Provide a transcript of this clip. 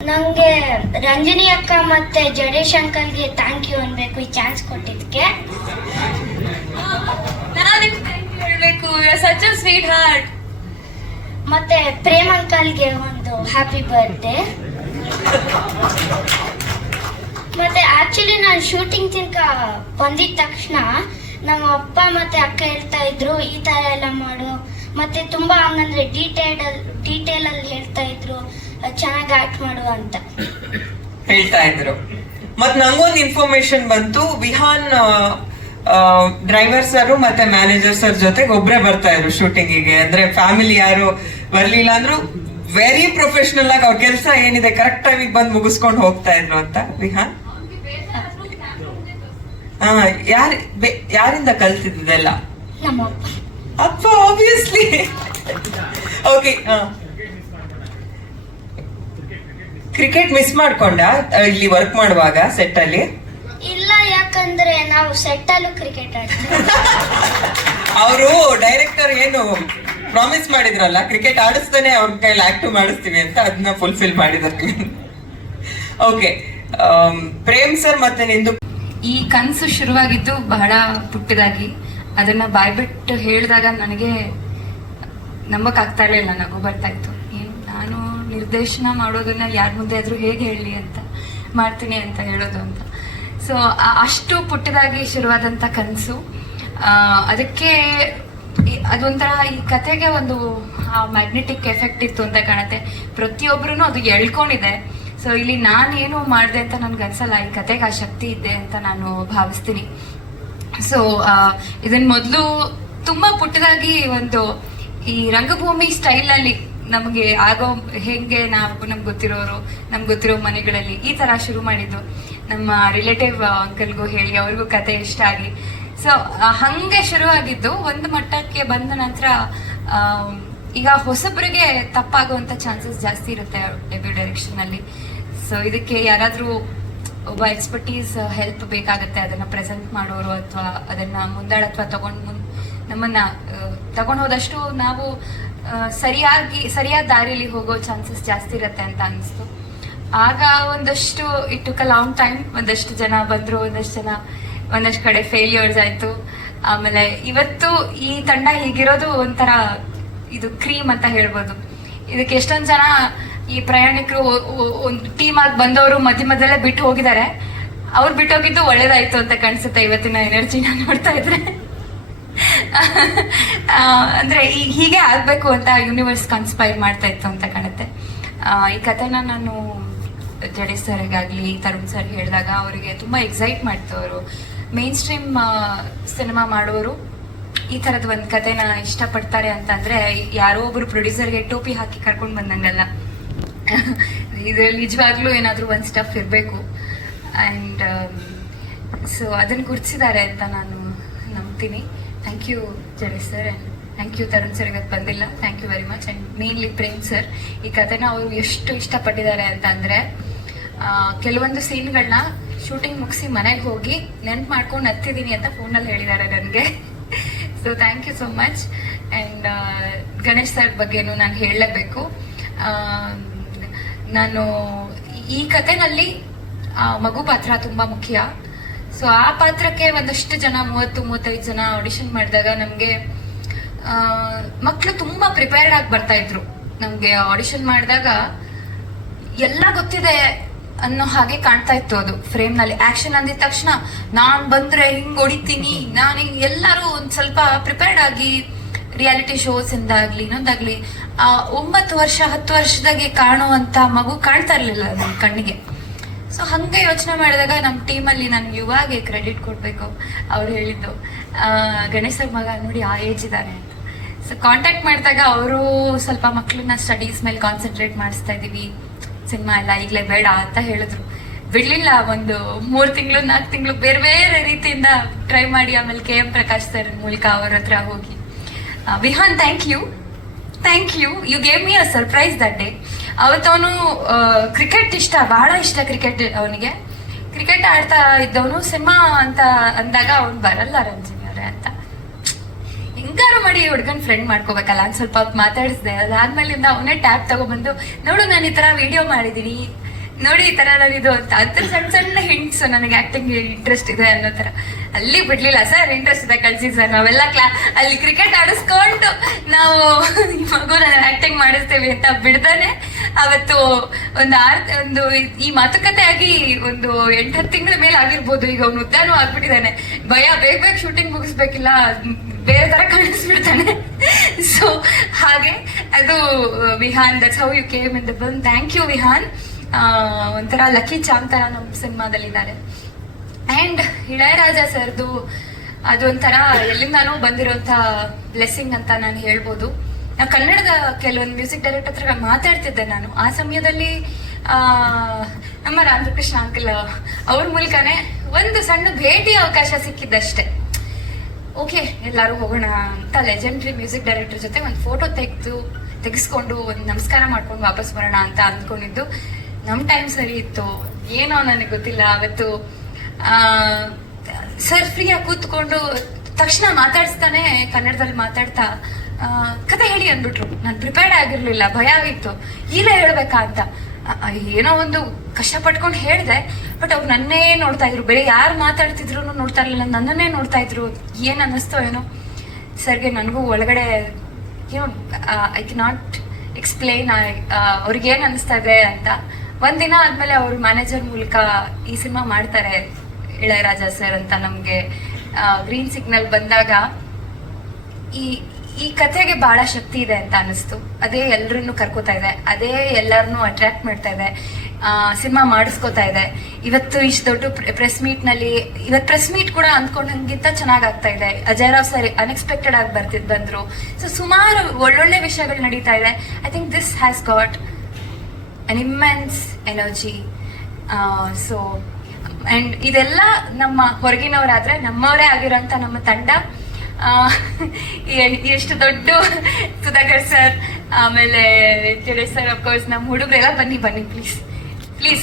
ನಂಗೆ ರಂಜನಿ ಅಕ್ಕ ಮತ್ತೆ ಜಡೇಶ್ ಅಂಕಲ್ಗೆ ಥ್ಯಾಂಕ್ ಯು ಅನ್ಬೇಕು ಈ ಚಾನ್ಸ್ ಕೊಟ್ಟಿದ್ದಕ್ಕೆ. ನಾನು ಹೇಳ್ಬೇಕು. ಸಚ್ ಅ ಸ್ವೀಟ್ ಹಾರ್ಟ್ ಮತ್ತೆ ಪ್ರೇಮ್ ಅಂಕಲ್ಗೆ ಒಂದು ಹ್ಯಾಪಿ ಬರ್ತ್ಡೇ ಮತ್ತೆ ಆಕ್ಚುಲಿ ನಾನು ಶೂಟಿಂಗ್ ತಿನ್ಕ ಬಂದಿದ ತಕ್ಷಣ ನಮ್ಮ ಅಪ್ಪ ಮತ್ತೆ ಅಕ್ಕ ಹೇಳ್ತಾ ಇದ್ರು ಈ ತರ ಎಲ್ಲ ಮಾಡು. ಮತ್ತೆ ತುಂಬಾ ಹಂಗಂದ್ರೆ ಡೀಟೇಲ್ ಚೆನ್ನಾಗಿ ಆಕ್ಟ್ ಮಾಡು ಅಂತ. ಹೇಳ್ತಾ ಇದ್ರು. ಮತ್ ನಂಗೊಂದು ಇನ್ಫಾರ್ಮೇಶನ್ ಬಂತು. ವಿಹಾನ್ ಡ್ರೈವರ್ ಸರ್ ಮತ್ತೆ ಮ್ಯಾನೇಜರ್ ಸರ್ ಜೊತೆಗೆ ಒಬ್ರೇ ಬರ್ತಾ ಇದ್ರು ಶೂಟಿಂಗಿಗೆ ಅಂದ್ರೆ ಫ್ಯಾಮಿಲಿ ಯಾರು ಬರ್ಲಿಲ್ಲ ಅಂದ್ರು ವೆರಿ ಪ್ರೊಫೆಷನಲ್ ಆಗಿ ಅವ್ರ ಕೆಲಸ ಏನಿದೆ ಕರೆಕ್ಟ್ ಟೈಮಿಗೆ ಬಂದು ಮುಗಿಸ್ಕೊಂಡು ಹೋಗ್ತಾ ಇದ್ರು ಅಂತ. ವಿಹಾನ್? ಹಾ ಯಾರ ಯಾರಿಂದ ಕಲ್ತಿದ್ದೆಲ್ಲ ಅಪ್ಪ ಅಪ್ಪ ಆಬ್ವಿಯಸ್ಲಿ ಓಕೆ ಕ್ರಿಕೆಟ್ ಮಿಸ್ ಮಾಡ್ಕೊಂಡ ಇಲ್ಲಿ ವರ್ಕ್ ಮಾಡುವಾಗ ಸೆಟ್ ಅಲ್ಲಿ? ಇಲ್ಲ ಯಾಕಂದ್ರೆ ನಾವು ಸೆಟ್ ಅಲ್ಲೂ ಕ್ರಿಕೆಟ್ ಆಡ್ತೀವಿ. ಅವರು ಡೈರೆಕ್ಟರ್ ಏನು ಪ್ರಾಮಿಸ್ ಮಾಡಿದ್ರಲ್ಲ ಕ್ರಿಕೆಟ್ ಆಡಿಸ್ತಾನೆ ಅವ್ರ ಕೈಲಿ ಆಕ್ಟಿವ್ ಮಾಡಿಸ್ತೀವಿ ಅಂತ ಅದನ್ನ ಫುಲ್ಫಿಲ್ ಮಾಡಿದ್ರು ಓಕೆ ಪ್ರೇಮ್ ಸರ್ ಮತ್ತೆ ನಿಂದು? ಈ ಕನಸು ಶುರುವಾಗಿದ್ದು ಬಹಳ ಪುಟ್ಟದಾಗಿ. ಅದನ್ನ ಬಾಯ್ಬಿಟ್ಟು ಹೇಳಿದಾಗ ನನಗೆ ನಂಬಕ್ ಆಗ್ತಾ ಇರಲಿಲ್ಲ ನಗು ಬರ್ತಾ ಇತ್ತು. ನಿರ್ದೇಶನ ಮಾಡೋದನ್ನ ಯಾರ ಮುಂದೆ ಆದ್ರೂ ಹೇಗೆ ಹೇಳಲಿ ಅಂತ ಮಾಡ್ತೀನಿ ಅಂತ ಹೇಳೋದು ಅಂತ. ಸೊ ಅಷ್ಟು ಪುಟ್ಟದಾಗಿ ಶುರುವಾದಂಥ ಕನಸು. ಅದಕ್ಕೆ ಅದೊಂಥರ ಈ ಕತೆಗೆ ಒಂದು ಮ್ಯಾಗ್ನೆಟಿಕ್ ಎಫೆಕ್ಟ್ ಇತ್ತು ಅಂತ ಕಾಣುತ್ತೆ. ಪ್ರತಿಯೊಬ್ಬರೂ ಅದು ಎಳ್ಕೊಂಡಿದೆ. ಸೊ ಇಲ್ಲಿ ನಾನು ಏನು ಮಾಡಿದೆ ಅಂತ ನನ್ಗೆ ಅನ್ಸಲ್ಲ. ಈ ಕತೆಗೆ ಆ ಶಕ್ತಿ ಇದೆ ಅಂತ ನಾನು ಭಾವಿಸ್ತೀನಿ. ಸೊ ಇದನ್ನ ಮೊದಲು ತುಂಬಾ ಪುಟ್ಟದಾಗಿ ಒಂದು ಈ ರಂಗಭೂಮಿ ಸ್ಟೈಲ್ ಅಲ್ಲಿ ನಮಗೆ ಆಗೋ ಹೆಂಗೆ ನಾವು, ನಮ್ಗೆ ಗೊತ್ತಿರೋರು, ನಮ್ಗೆ ಗೊತ್ತಿರೋ ಮನೆಗಳಲ್ಲಿ ಈ ತರ ಶುರು ಮಾಡಿದ್ದು. ನಮ್ಮ ರಿಲೇಟಿವ್ ಅಂಕಲ್ಗೂ ಹೇಳಿ, ಅವ್ರಿಗೂ ಕತೆ ಇಷ್ಟ ಆಗಿ. ಸೊ ಹಂಗೆ ಶುರು ಆಗಿದ್ದು, ಒಂದು ಮಟ್ಟಕ್ಕೆ ಬಂದ ನಂತರ ಈಗ ಹೊಸಬ್ರಿಗೆ ತಪ್ಪಾಗುವಂತ ಚಾನ್ಸಸ್ ಜಾಸ್ತಿ ಇರುತ್ತೆ ಡೆಬ್ಯೂ ಡೈರೆಕ್ಷನ್ ಅಲ್ಲಿ. ಸೊ ಇದಕ್ಕೆ ಯಾರಾದ್ರೂ ಒಬ್ಬ ಎಕ್ಸ್ಪರ್ಟೀಸ್ ಹೆಲ್ಪ್ ಬೇಕಾಗುತ್ತೆ, ಅದನ್ನ ಪ್ರೆಸೆಂಟ್ ಮಾಡೋರು ಅಥವಾ ಅದನ್ನ ಮುಂದಾಳತ್ವ ತಗೊಂಡ್ ಮುನ್, ನಮ್ಮನ್ನ ತಗೊಂಡ್ ಹೋದಷ್ಟು ನಾವು ಸರಿಯಾಗಿ, ಸರಿಯಾದ ದಾರಿಯಲ್ಲಿ ಹೋಗೋ ಚಾನ್ಸಸ್ ಜಾಸ್ತಿ ಇರುತ್ತೆ ಅಂತ ಅನಿಸ್ತು. ಆಗ ಒಂದಷ್ಟು ಇಟ್ ಅ ಲಾಂಗ್ ಟೈಮ್ ಒಂದಷ್ಟು ಜನ ಬಂದ್ರು, ಒಂದಷ್ಟು ಜನ, ಒಂದಷ್ಟು ಕಡೆ ಫೇಲ್ಯೂರ್ಸ್ ಆಯ್ತು. ಆಮೇಲೆ ಇವತ್ತು ಈ ತಂಡ ಹೀಗಿರೋದು ಒಂಥರ ಇದು ಕ್ರೀಮ್ ಅಂತ ಹೇಳ್ಬೋದು. ಇದಕ್ಕೆ ಎಷ್ಟೊಂದು ಜನ ಈ ಪ್ರಯಾಣಿಕರು ಒಂದು ಟೀಮ್ ಆಗಿ ಬಂದವರು ಮಧ್ಯ ಮಧ್ಯದಲ್ಲೇ ಬಿಟ್ಟು ಹೋಗಿದ್ದಾರೆ. ಅವ್ರು ಬಿಟ್ಟೋಗಿದ್ದು ಒಳ್ಳೇದಾಯ್ತು ಅಂತ ಕಾಣಿಸುತ್ತೆ ಇವತ್ತಿನ ಎನರ್ಜಿನ ನೋಡ್ತಾ ಇದ್ರೆ. ಅಂದ್ರೆ ಈಗ ಹೀಗೆ ಆಗ್ಬೇಕು ಅಂತ ಯೂನಿವರ್ಸ್ ಕನ್ಸ್ಪೈರ್ ಮಾಡ್ತಾ ಇತ್ತು ಅಂತ ಕಾಣುತ್ತೆ. ಈ ಕಥೆನ ನಾನು ಜಡೆ ಸರ್ಗಾಗ್ಲಿ, ತರುಣ್ ಸರ್ ಹೇಳಿದಾಗ ಅವರಿಗೆ ತುಂಬಾ ಎಕ್ಸೈಟ್ ಮಾಡ್ತು ಅವರು. ಮೇನ್ ಸ್ಟ್ರೀಮ್ ಸಿನಿಮಾ ಮಾಡುವವರು ಈ ತರದ ಒಂದ್ ಕಥೆನ ಇಷ್ಟಪಡ್ತಾರೆ ಅಂತಂದ್ರೆ ಯಾರೋ ಒಬ್ರು ಪ್ರೊಡ್ಯೂಸರ್ಗೆ ಟೋಪಿ ಹಾಕಿ ಕರ್ಕೊಂಡು ಬಂದಂಗಲ್ಲ. ಇದ್ರಲ್ಲಿ ನಿಜವಾಗ್ಲೂ ಏನಾದ್ರೂ ಒಂದ್ ಸ್ಟಫ್ ಇರಬೇಕು. ಅಂಡ್ ಸೊ ಅದನ್ನ ಗುರ್ತಿಸಿದ್ದಾರೆ ಅಂತ ನಾನು ನಂಬ್ತೀನಿ. Thank you Jadesh sir and thank you Tarun sir ಇವತ್ತು ಬಂದಿಲ್ಲ. Thank you very much and mainly Prem sir ಈ ಕಥೆನ ಅವರು ಎಷ್ಟು ಇಷ್ಟಪಟ್ಟಿದ್ದಾರೆ ಅಂತ ಅಂದ್ರೆ ಕೆಲವೊಂದು ಸೀನ್ಗಳನ್ನ ಶೂಟಿಂಗ್ ಮುಗಿಸಿ ಮನೆಗೆ ಹೋಗಿ ನೆನ್ಪು ಮಾಡ್ಕೊಂಡು ಹತ್ತಿದ್ದೀನಿ ಅಂತ ಫೋನಲ್ಲಿ ಹೇಳಿದ್ದಾರೆ ನನಗೆ. So thank you so much and Ganesh sir ಬಗ್ಗೆನೂ ನಾನು ಹೇಳಲೇಬೇಕು. ನಾನು ಈ ಕಥೆನಲ್ಲಿ ಮಗು ಪಾತ್ರ ತುಂಬಾ ಮುಖ್ಯ. ಸೊ ಆ ಪಾತ್ರಕ್ಕೆ ಒಂದಷ್ಟು ಜನ, ಮೂವತ್ತು, ಮೂವತ್ತೈದು ಜನ ಆಡಿಷನ್ ಮಾಡಿದಾಗ ನಮಗೆ ಮಕ್ಕಳು ತುಂಬಾ ಪ್ರಿಪೇರ್ಡ್ ಆಗಿ ಬರ್ತಾ ಇದ್ರು. ನಮಗೆ ಆಡಿಷನ್ ಮಾಡಿದಾಗ ಎಲ್ಲ ಗೊತ್ತಿದೆ ಅನ್ನೋ ಹಾಗೆ ಕಾಣ್ತಾ ಇತ್ತು ಅದು. ಫ್ರೇಮ್ನಲ್ಲಿ ಆಕ್ಷನ್ ಅಂದಿದ ತಕ್ಷಣ ನಾನ್ ಬಂದ್ರೆ ಹಿಂಗ್ ಹೊಡಿತೀನಿ, ನಾನು ಎಲ್ಲರೂ ಒಂದ್ ಸ್ವಲ್ಪ ಪ್ರಿಪೇರ್ಡ್ ಆಗಿ ರಿಯಾಲಿಟಿ ಶೋಸ್ ಇಂದಾಗ್ಲಿ, ಇನ್ನೊಂದಾಗ್ಲಿ, ಆ ಒಂಬತ್ತು ವರ್ಷ, ಹತ್ತು ವರ್ಷದಾಗೆ ಕಾಣುವಂತ ಮಗು ಕಾಣ್ತಾ ಇರ್ಲಿಲ್ಲ ನನ್ನ ಕಣ್ಣಿಗೆ. ಸೊ ಹಂಗೆ ಯೋಚನೆ ಮಾಡಿದಾಗ ನಮ್ಮ ಟೀಮಲ್ಲಿ ನಾನು ಯುವಾಗೆ ಕ್ರೆಡಿಟ್ ಕೊಡಬೇಕು. ಅವ್ರು ಹೇಳಿದ್ದು ಗಣೇಶ್ ಮಗ ನೋಡಿ ಆ ಏಜ್ ಇದ್ದಾನೆ ಅಂತ. ಸೊ ಕಾಂಟ್ಯಾಕ್ಟ್ ಮಾಡಿದಾಗ ಅವರು ಸ್ವಲ್ಪ ಮಕ್ಕಳನ್ನ ಸ್ಟಡೀಸ್ ಮೇಲೆ ಕಾನ್ಸಂಟ್ರೇಟ್ ಮಾಡಿಸ್ತಾ ಇದ್ದೀವಿ. ಸಿನಿಮಾ ಎಲ್ಲ ಈಗಲೇ ಬೇಡ ಅಂತ ಹೇಳಿದ್ರು. ಬಿಡ್ಲಿಲ್ಲ, ಒಂದು ಮೂರು ತಿಂಗಳು, ನಾಲ್ಕು ತಿಂಗಳು ಬೇರೆ ಬೇರೆ ರೀತಿಯಿಂದ ಟ್ರೈ ಮಾಡಿ ಆಮೇಲೆ ಕೆ ಎಂ ಪ್ರಕಾಶ್ ಸರ್ ಮೂಲಕ ಅವ್ರ ಹತ್ರ ಹೋಗಿ. Vihaan thank you thank you you gave me a surprise that day ಅವತ್ತವನು cricket ಇಷ್ಟ, ಬಹಳ ಇಷ್ಟ ಕ್ರಿಕೆಟ್ ಅವನಿಗೆ. ಕ್ರಿಕೆಟ್ ಆಡ್ತಾ ಇದ್ದವನು ಸಿನಿಮಾ ಅಂತ ಅಂದಾಗ ಅವ್ನು ಬರಲ್ಲ ರಂಜಿನಿ ಅವರೇ ಅಂತ. ಹೆಂಗಾರು ಮಾಡಿ ಹುಡ್ಗನ್ ಫ್ರೆಂಡ್ ಮಾಡ್ಕೋಬೇಕಲ್ಲ ಅಂತ ಸ್ವಲ್ಪ ಹೊತ್ತು ಮಾತಾಡಿಸ್ದೆ. ಅದಾದ್ಮೇಲಿಂದ ಅವನೇ ಟ್ಯಾಬ್ ತಗೊಬಂದು ನೋಡು ನಾನು ಈ ತರ ವಿಡಿಯೋ ಮಾಡಿದೀನಿ ನೋಡಿ, ಈ ತರ ಇದು ಅಂತ. ಅದ್ರ ಸಣ್ಣ ಸಣ್ಣ ಹಿಂಟ್ಸ್ ನನಗೆ ಆಕ್ಟಿಂಗ್ ಇಂಟ್ರೆಸ್ಟ್ ಇದೆ ಅನ್ನೋ ತರ. ಅಲ್ಲಿ ಬಿಡ್ಲಿಲ್ಲ ಸರ್ ಇಂಟ್ರೆಸ್ಟ್ ಇದೆ ಕಳ್ಸಿ ಸರ್. ನಾವೆಲ್ಲ ಕ್ಲಾ, ಅಲ್ಲಿ ಕ್ರಿಕೆಟ್ ಆಡಿಸ್ಕೊಂಡು ನಾವು ಮಗು ನಾನು ಆಕ್ಟಿಂಗ್ ಮಾಡಿಸ್ತೇವೆ ಅಂತ ಬಿಡ್ತಾನೆ ಅವತ್ತು ಒಂದು ಆರ್, ಒಂದು ಈ ಮಾತುಕತೆ ಆಗಿ ಒಂದು ಎಂಟು ಹತ್ತು ತಿಂಗಳ ಮೇಲೆ ಆಗಿರ್ಬೋದು. ಈಗ ಅವ್ನು ಉದ್ದಾನು ಆಗ್ಬಿಟ್ಟಿದ್ದಾನೆ. ಭಯ, ಬೇಗ ಬೇಗ ಶೂಟಿಂಗ್ ಮುಗಿಸ್ಬೇಕಿಲ್ಲ. ಬೇರೆ ತರ ಕಾಣಿಸ್ಬಿಡ್ತಾನೆ. ಸೊ ಹಾಗೆ. ಅದು, Vihaan that's how you came in the film thank you Vihaan. ಒಂಥರ ಲಕ್ಕಿ ಚಾಮ್ ತರ ನಮ್ಮ ಸಿನಿಮಾದಲ್ಲಿದ್ದಾರೆ. ಅಂಡ್ ಇಳಯರಾಜ ಸರ್ದು ಅದೊಂಥರ ಎಲ್ಲಿಂದಾನೋ ಬಂದಿರೋಂಥ ಬ್ಲೆಸ್ಸಿಂಗ್ ಅಂತ ನಾನು ಹೇಳ್ಬೋದು. ನಾ ಕನ್ನಡದ ಕೆಲವೊಂದು ಮ್ಯೂಸಿಕ್ ಡೈರೆಕ್ಟರ್ ಹತ್ರ ಮಾತಾಡ್ತಿದ್ದೆ ನಾನು. ಆ ಸಮಯದಲ್ಲಿ ನಮ್ಮ ರಾಮಕೃಷ್ಣ ಅಂಕಲ್ ಅವ್ರ ಮೂಲಕನೇ ಒಂದು ಸಣ್ಣ ಭೇಟಿ ಅವಕಾಶ ಸಿಕ್ಕಿದ್ದಷ್ಟೇ. ಓಕೆ ಎಲ್ಲರೂ ಹೋಗೋಣ ಅಂತ ಲೆಜೆಂಡ್ರಿ ಮ್ಯೂಸಿಕ್ ಡೈರೆಕ್ಟರ್ ಜೊತೆ ಒಂದು ಫೋಟೋ ತೆಗೆದು, ತೆಗೆಸ್ಕೊಂಡು ಒಂದು ನಮಸ್ಕಾರ ಮಾಡ್ಕೊಂಡು ವಾಪಸ್ ಬರೋಣ ಅಂತ ಅಂದ್ಕೊಂಡಿದ್ದು. ನಮ್ಮ ಟೈಮ್ ಸರಿ ಇತ್ತು. ಏನೋ ನನಗೆ ಗೊತ್ತಿಲ್ಲ ಅವತ್ತು ಸರ್ ಫ್ರೀಯಾಗಿ ಕೂತ್ಕೊಂಡು ತಕ್ಷಣ ಮಾತಾಡಿಸ್ತಾನೆ ಕನ್ನಡದಲ್ಲಿ ಮಾತಾಡ್ತಾ ಕತೆ ಹೇಳಿ ಅಂದ್ಬಿಟ್ರು. ನಾನು ಪ್ರಿಪೇರ್ಡ್ ಆಗಿರ್ಲಿಲ್ಲ, ಭಯ ಆಗಿತ್ತು. ಈಗಲೇ ಹೇಳ್ಬೇಕಾ ಅಂತ. ಏನೋ ಒಂದು ಕಷ್ಟ ಪಟ್ಕೊಂಡು ಹೇಳಿದೆ ಬಟ್ ಅವ್ರು ನನ್ನೇ ನೋಡ್ತಾ ಇದ್ರು. ಬೇರೆ ಯಾರು ಮಾತಾಡ್ತಿದ್ರು ನೋಡ್ತಾ ಇರಲಿಲ್ಲ. ನನ್ನನ್ನೇ ನೋಡ್ತಾ ಇದ್ರು. ಏನ್ ಅನ್ನಿಸ್ತೋ ಏನೋ. ಸರ್ಗೆ ನನಗೂ ಒಳಗಡೆ ಏನೋ ಐ ಕೆ ನಾಟ್ ಎಕ್ಸ್ಪ್ಲೈನ್ ಅವ್ರಿಗೆ ಏನ್ ಅನಿಸ್ತಾ ಇದೆ ಅಂತ. ಒಂದಿನ ಆದ್ಮೇಲೆ ಅವ್ರ ಮ್ಯಾನೇಜರ್ ಮೂಲಕ ಈ ಸಿನಿಮಾ ಮಾಡ್ತಾರೆ ಇಳಯರಾಜ ಸರ್ ಅಂತ ನಮ್ಗೆ ಗ್ರೀನ್ ಸಿಗ್ನಲ್ ಬಂದಾಗ ಈ ಈ ಕಥೆಗೆ ಬಹಳ ಶಕ್ತಿ ಇದೆ ಅಂತ ಅನಿಸ್ತು ಅದೇ ಎಲ್ಲರನ್ನು ಕರ್ಕೋತಾ ಇದೆ. ಅದೇ ಎಲ್ಲರನ್ನೂ ಅಟ್ರಾಕ್ಟ್ ಮಾಡ್ತಾ ಇದೆ. ಸಿನಿಮಾ ಮಾಡಿಸ್ಕೋತಾ ಇದೆ. ಇವತ್ತು ಇಷ್ಟು ದೊಡ್ಡ ಪ್ರೆಸ್ ಮೀಟ್ನಲ್ಲಿ ಇವತ್ತು ಪ್ರೆಸ್ ಮೀಟ್ ಕೂಡ ಅಂದ್ಕೊಂಡಂಗಿಂತ ಚೆನ್ನಾಗ್ ಆಗ್ತಾ ಇದೆ. ಅಜಯ್ ರಾವ್ ಸರ್ ಅನ್ಎಕ್ಸ್ಪೆಕ್ಟೆಡ್ ಆಗಿ ಬರ್ತಿದ್ ಬಂದ್ರು. ಸೊ ಸುಮಾರು ಒಳ್ಳೊಳ್ಳೆ ವಿಷಯಗಳು ನಡೀತಾ ಇದೆ. I think this has got an immense energy so and ಇದೆಲ್ಲ ನಮ್ಮ ಹೊರಗಿನವರಾದ್ರೆ ನಮ್ಮವರೇ ಆಗಿರೋಂಥ ನಮ್ಮ ತಂಡ. ಎಷ್ಟು ದೊಡ್ಡ ಸುಧಾಕರ್ ಸರ್, ಆಮೇಲೆ ಜಡೇಶ್ ಸರ್ ಅಫ್ಕೋರ್ಸ್ ನಮ್ಮ ಹುಡುಗರೆಲ್ಲ ಬನ್ನಿ ಬನ್ನಿ ಪ್ಲೀಸ್ ಪ್ಲೀಸ್